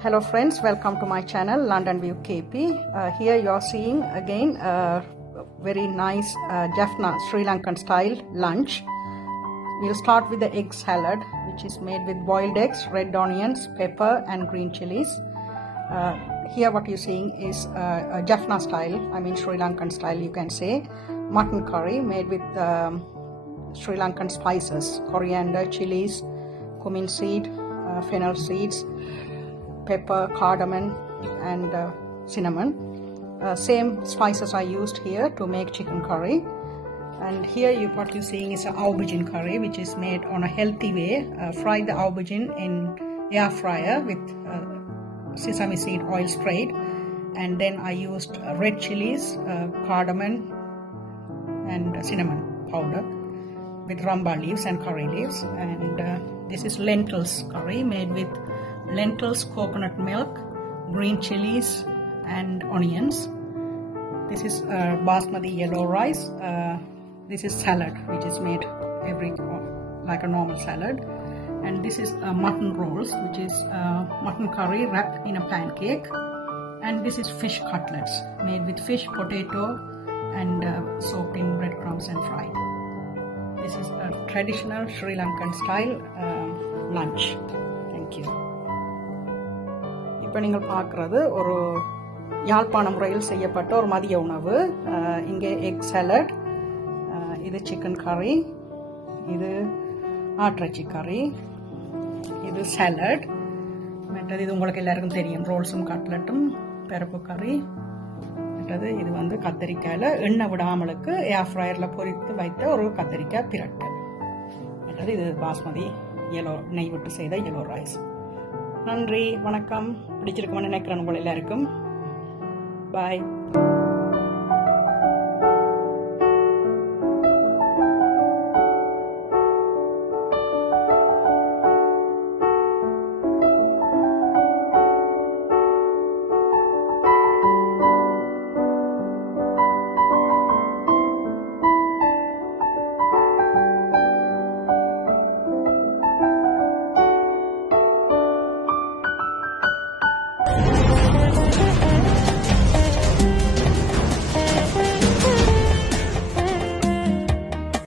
Hello friends, welcome to my channel London View KP. Here you are seeing again a very nice Jaffna Sri Lankan style lunch. We'll start with the egg salad, which is made with boiled eggs, red onions, pepper and green chilies. Here what you're seeing is a Jaffna style, I mean Sri Lankan style you can say, mutton curry made with Sri Lankan spices, coriander, chilies, cumin seed, fennel seeds, pepper, cardamom and cinnamon. Same spices are used here to make chicken curry. And here what you're seeing is an aubergine curry, which is made on a healthy way. Fry the aubergine in air fryer with sesame seed oil sprayed, and then I used red chilies, cardamom and cinnamon powder with ramba leaves and curry leaves. And this is lentils curry made with lentils, coconut milk, green chilies and onions. This is basmati yellow rice. This is salad, which is made like a normal salad. And this is mutton rolls, which is mutton curry wrapped in a pancake. And this is fish cutlets made with fish, potato and soaked in breadcrumbs and fried. This is a traditional Sri Lankan style lunch. Thank you. இப்போ நீங்கள் பார்க்குறது ஒரு யாழ்ப்பாண முறையில் செய்யப்பட்ட ஒரு மதிய உணவு. இங்கே எக் சாலட், இது சிக்கன் கறி, இது ஆட்டிறைச்சி கறி, இது சாலட், மற்றது இது உங்களுக்கு எல்லாருக்கும் தெரியும் ரோல்ஸும் கட்லட்டும் பருப்பு கறி, மற்றது இது வந்து கத்தரிக்காயில் எண்ணெய் விடாமலுக்கு ஏர் ஃப்ரையரில் பொரித்து வைத்த ஒரு கத்தரிக்காய் பிரட்டு, மற்றது இது பாஸ்மதி நெய் விட்டு செய்த yellow ரைஸ். நன்றி, வணக்கம். பிடிச்சிருக்குமென்னு நினைக்கிறேன் உங்கள் எல்லாருக்கும். பாய்.